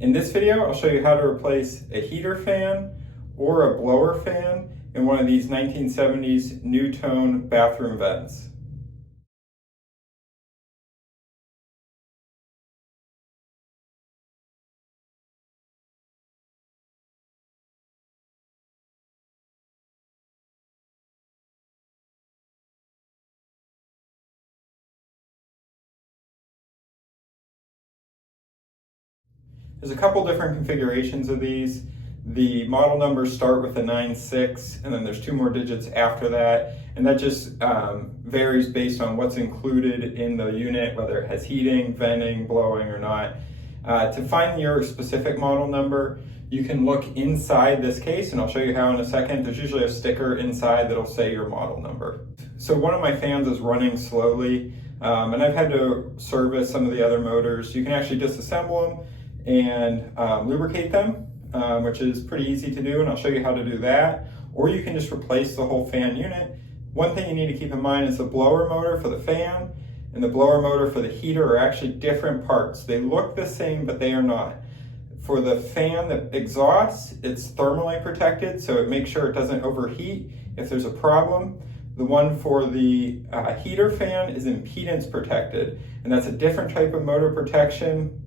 In this video, I'll show you how to replace a heater fan or a blower fan in one of these 1970s NuTone bathroom vents. There's a couple different configurations of these. The model numbers start with a 9.6, and then there's two more digits after that, and that just varies based on what's included in the unit, whether it has heating, venting, blowing, or not. To find your specific model number, you can look inside this case, and I'll show you how in a second. There's usually a sticker inside that'll say your model number. So one of my fans is running slowly, and I've had to service some of the other motors. You can actually disassemble them and lubricate them, which is pretty easy to do, and I'll show you how to do that. Or you can just replace the whole fan unit. One thing you need to keep in mind is the blower motor for the fan and the blower motor for the heater are actually different parts. They look the same, but they are not. For the fan that exhausts, it's thermally protected, so it makes sure it doesn't overheat if there's a problem. The one for the heater fan is impedance protected, and that's a different type of motor protection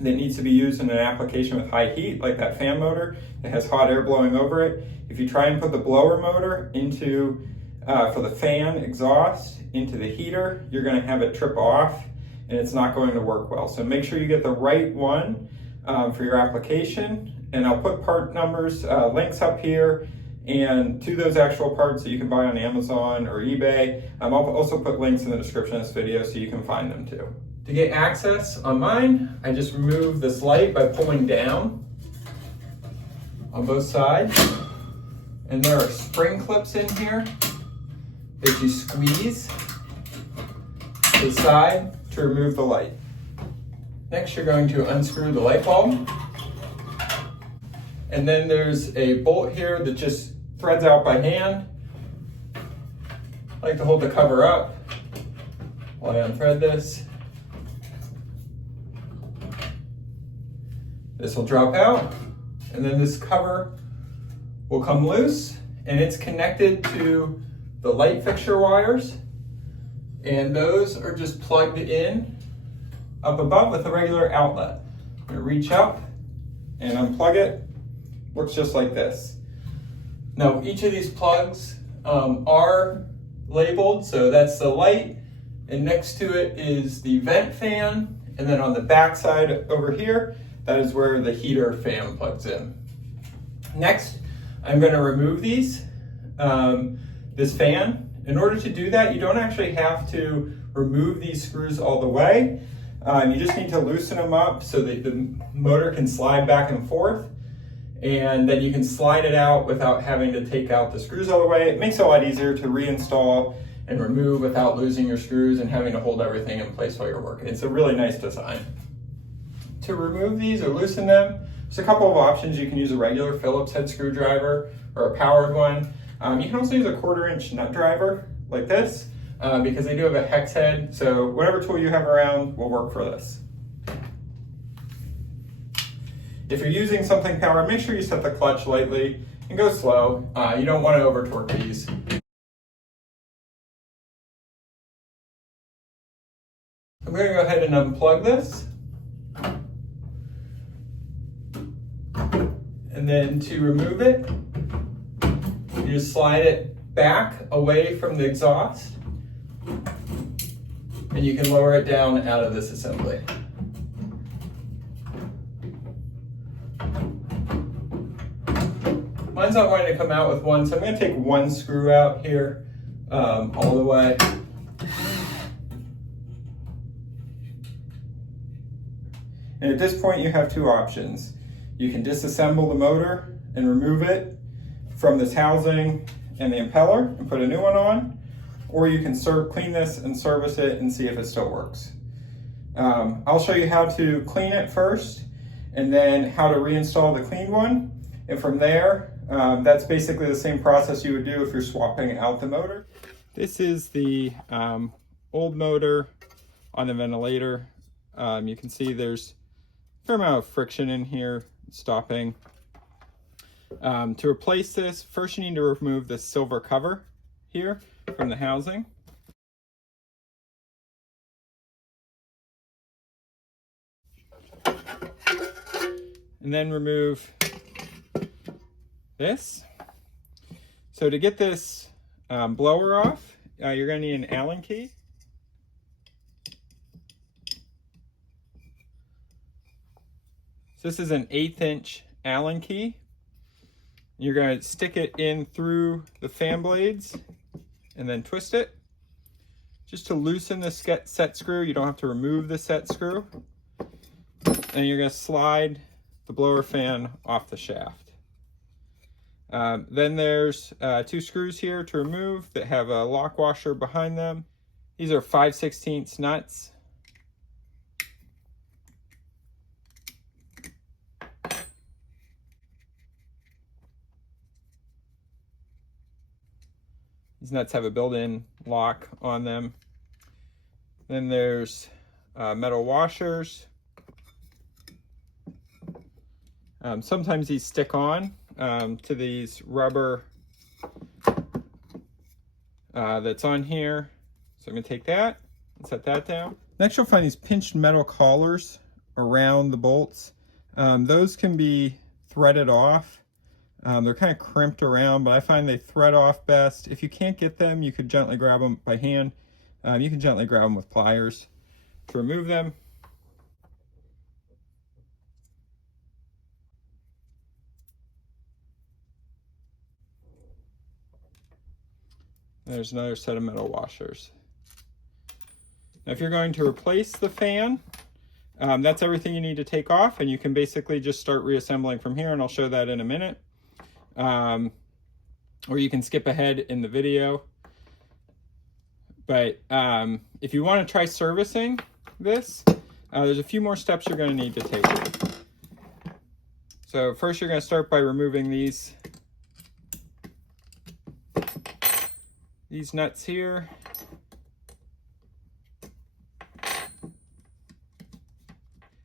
that needs to be used in an application with high heat, like that fan motor that has hot air blowing over it. If you try and put the blower motor into, for the fan exhaust, into the heater, you're gonna have it trip off and it's not going to work well. So make sure you get the right one for your application. And I'll put part numbers, links up here, and to those actual parts that you can buy on Amazon or eBay. I'll also put links in the description of this video so you can find them too. To get access on mine, I just remove this light by pulling down on both sides. And there are spring clips in here that you squeeze to the side to remove the light. Next, you're going to unscrew the light bulb. And then there's a bolt here that just threads out by hand. I like to hold the cover up while I unthread this. This will drop out, and then this cover will come loose, and it's connected to the light fixture wires, and those are just plugged in up above with a regular outlet. I'm gonna reach up and unplug it. Looks just like this. Now, each of these plugs are labeled, so that's the light, and next to it is the vent fan, and then on the back side over here, that is where the heater fan plugs in. Next, I'm going to remove these, this fan. In order to do that, you don't actually have to remove these screws all the way. You just need to loosen them up so that the motor can slide back and forth, and then you can slide it out without having to take out the screws all the way. It makes it a lot easier to reinstall and remove without losing your screws and having to hold everything in place while you're working. It's a really nice design. To remove these or loosen them, there's a couple of options. You can use a regular Phillips head screwdriver or a powered one. You can also use a 1/4-inch nut driver like this because they do have a hex head. So whatever tool you have around will work for this. If you're using something powered, make sure you set the clutch lightly and go slow. You don't want to over torque these. I'm going to go ahead and unplug this. And then to remove it, you just slide it back away from the exhaust, and you can lower it down out of this assembly. Mine's not wanting to come out with one, so I'm going to take one screw out here all the way. And at this point, you have two options. You can disassemble the motor and remove it from this housing and the impeller and put a new one on, or you can clean this and service it and see if it still works. I'll show you how to clean it first and then how to reinstall the clean one. And from there, that's basically the same process you would do if you're swapping out the motor. This is the old motor on the ventilator. You can see there's fair amount of friction in here, stopping. To replace this, first you need to remove the silver cover here from the housing. And then remove this. So to get this blower off, you're going to need an Allen key. So this is an 1/8 inch Allen key. You're going to stick it in through the fan blades and then twist it. Just to loosen the set screw, you don't have to remove the set screw. And you're going to slide the blower fan off the shaft. Then there's 2 screws here to remove that have a lock washer behind them. These are 5/16 nuts. These nuts have a built-in lock on them. Then there's metal washers. Sometimes these stick on to these rubber that's on here. So I'm going to take that and set that down. Next you'll find these pinched metal collars around the bolts. Those can be threaded off. They're kind of crimped around, but I find they thread off best. If you can't get them, you could gently grab them by hand. You can gently grab them with pliers to remove them. There's another set of metal washers. Now if you're going to replace the fan, that's everything you need to take off, and you can basically just start reassembling from here, and I'll show that in a minute. Or you can skip ahead in the video. But if you want to try servicing this, there's a few more steps you're going to need to take. So first you're going to start by removing these nuts here.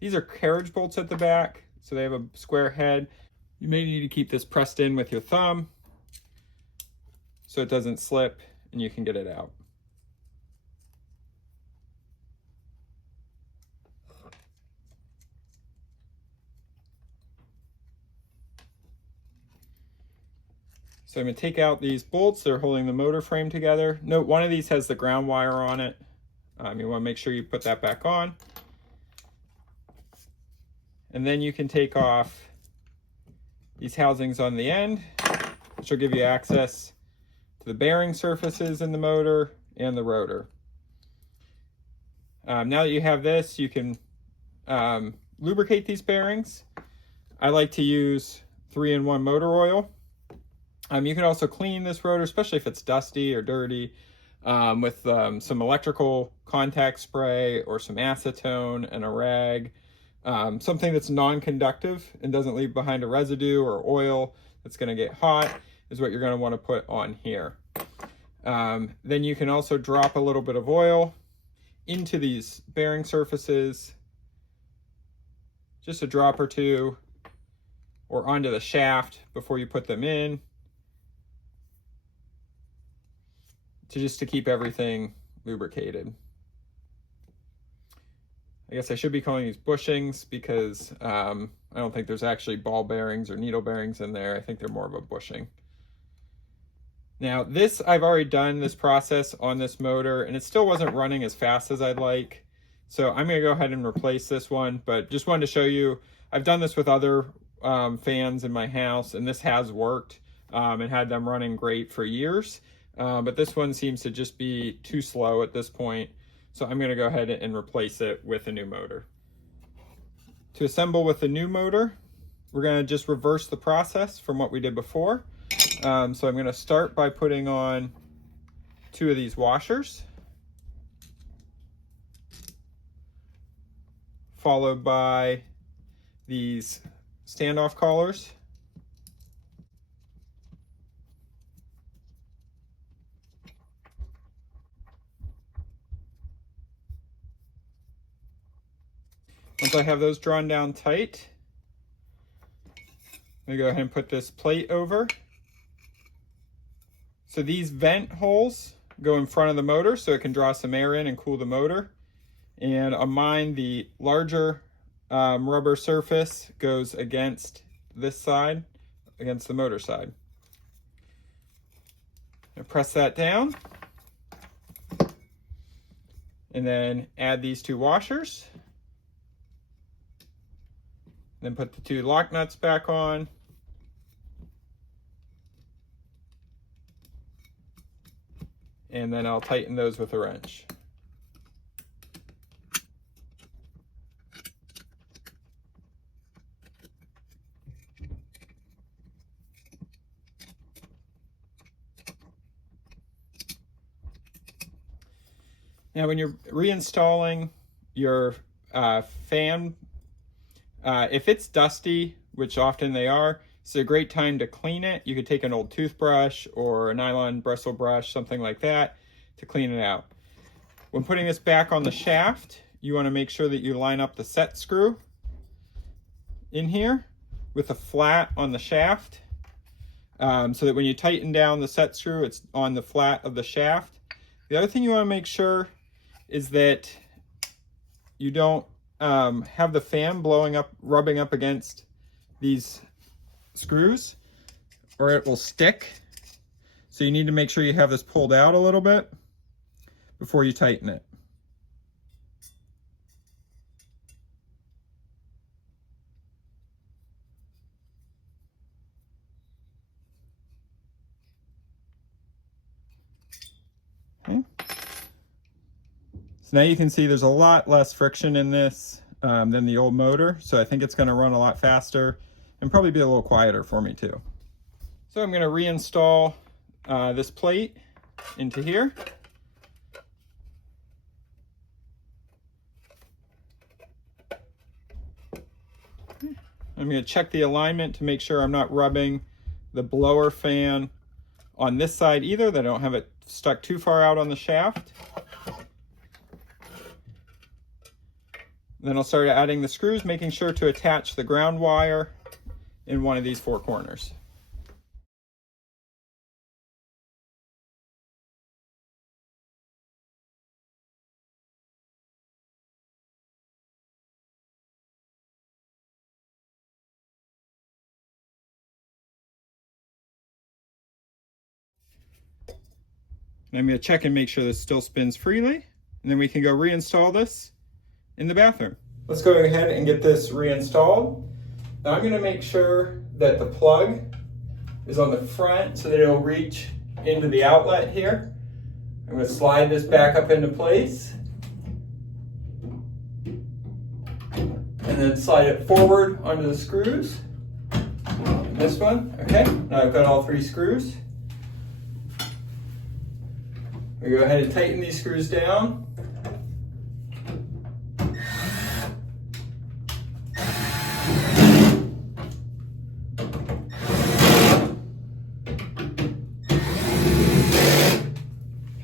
These are carriage bolts at the back, so they have a square head. You may need to keep this pressed in with your thumb so it doesn't slip and you can get it out. So I'm going to take out these bolts. They're holding the motor frame together. Note one of these has the ground wire on it. You want to make sure you put that back on. And then you can take off these housings on the end, which will give you access to the bearing surfaces in the motor and the rotor. Now that you have this, you can lubricate these bearings. I like to use 3-in-1 motor oil. You can also clean this rotor, especially if it's dusty or dirty, with some electrical contact spray or some acetone and a rag. Something that's non-conductive and doesn't leave behind a residue or oil that's going to get hot is what you're going to want to put on here. Then you can also drop a little bit of oil into these bearing surfaces, just a drop or two, or onto the shaft before you put them in, to keep everything lubricated. I guess I should be calling these bushings because I don't think there's actually ball bearings or needle bearings in there. I think they're more of a bushing. Now this, I've already done this process on this motor and it still wasn't running as fast as I'd like. So I'm going to go ahead and replace this one, but just wanted to show you, I've done this with other fans in my house and this has worked and had them running great for years. But this one seems to just be too slow at this point. So I'm going to go ahead and replace it with a new motor. To assemble with the new motor, we're going to just reverse the process from what we did before. So I'm going to start by putting on 2 of these washers, followed by these standoff collars. Once once I have those drawn down tight, I'm going to go ahead and put this plate over. So these vent holes go in front of the motor so it can draw some air in and cool the motor. And on mine, the larger rubber surface goes against this side, against the motor side. And press that down. And then add these two washers. Then put the two lock nuts back on. And then I'll tighten those with a wrench. Now when you're reinstalling your fan, if it's dusty, which often they are, it's a great time to clean it. You could take an old toothbrush or a nylon bristle brush, something like that, to clean it out. When putting this back on the shaft, you want to make sure that you line up the set screw in here with a flat on the shaft, so that when you tighten down the set screw, it's on the flat of the shaft. The other thing you want to make sure is that you don't have the fan blowing up, rubbing up against these screws, or it will stick. So you need to make sure you have this pulled out a little bit before you tighten it. Okay. So now you can see there's a lot less friction in this than the old motor, so I think it's going to run a lot faster and probably be a little quieter for me too. So I'm going to reinstall this plate into here. I'm going to check the alignment to make sure I'm not rubbing the blower fan on this side either, that I don't have it stuck too far out on the shaft. Then I'll start adding the screws, making sure to attach the ground wire in one of these four corners. And I'm going to check and make sure this still spins freely, and then we can go reinstall this in the bathroom. Let's go ahead and get this reinstalled. Now I'm going to make sure that the plug is on the front so that it'll reach into the outlet here. I'm going to slide this back up into place and then slide it forward onto the screws. This one, okay. Now I've got all three screws. We go ahead and tighten these screws down.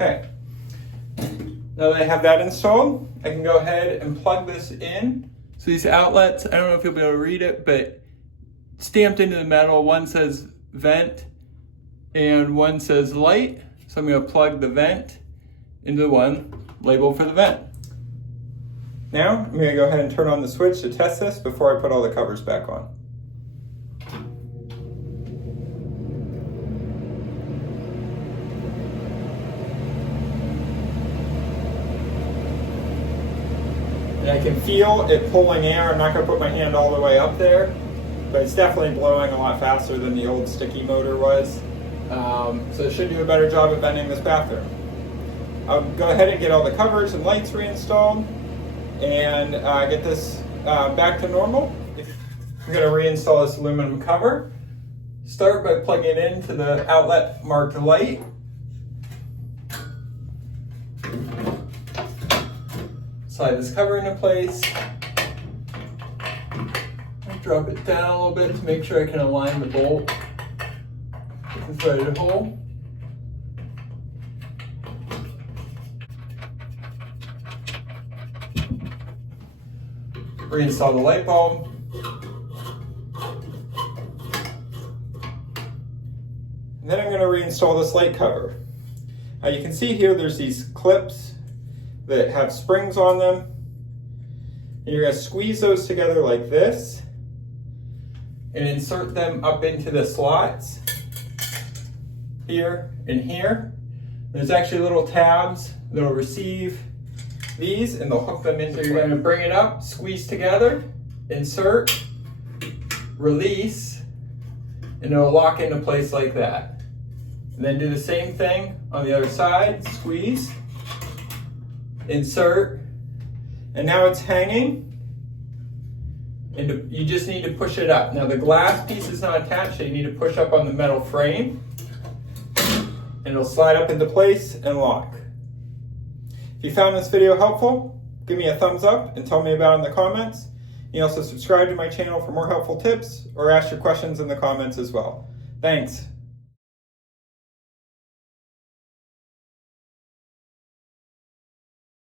Okay, now that I have that installed, I can go ahead and plug this in. So these outlets, I don't know if you'll be able to read it, but stamped into the metal, one says vent and one says light. So I'm going to plug the vent into the one labeled for the vent. Now I'm going to go ahead and turn on the switch to test this before I put all the covers back on. And I can feel it pulling air. I'm not going to put my hand all the way up there, but it's definitely blowing a lot faster than the old sticky motor was. So it should do a better job of venting this bathroom. I'll go ahead and get all the covers and lights reinstalled and get this back to normal. I'm going to reinstall this aluminum cover. Start by plugging it into the outlet marked light. Slide this cover into place. Drop it down a little bit to make sure I can align the bolt with the threaded hole. Reinstall the light bulb. And then I'm going to reinstall this light cover. Now you can see here there's these clips that have springs on them. And you're going to squeeze those together like this and insert them up into the slots here and here. There's actually little tabs that'll receive these and they'll hook them into. So you're going to bring it up, squeeze together, insert, release, and it'll lock into place like that. And then do the same thing on the other side, squeeze, insert, and now it's hanging. And you just need to push it up. Now the glass piece is not attached, so you need to push up on the metal frame and it'll slide up into place and lock. If you found this video helpful, give me a thumbs up and tell me about it in the comments. You can also subscribe to my channel for more helpful tips or ask your questions in the comments as well. Thanks.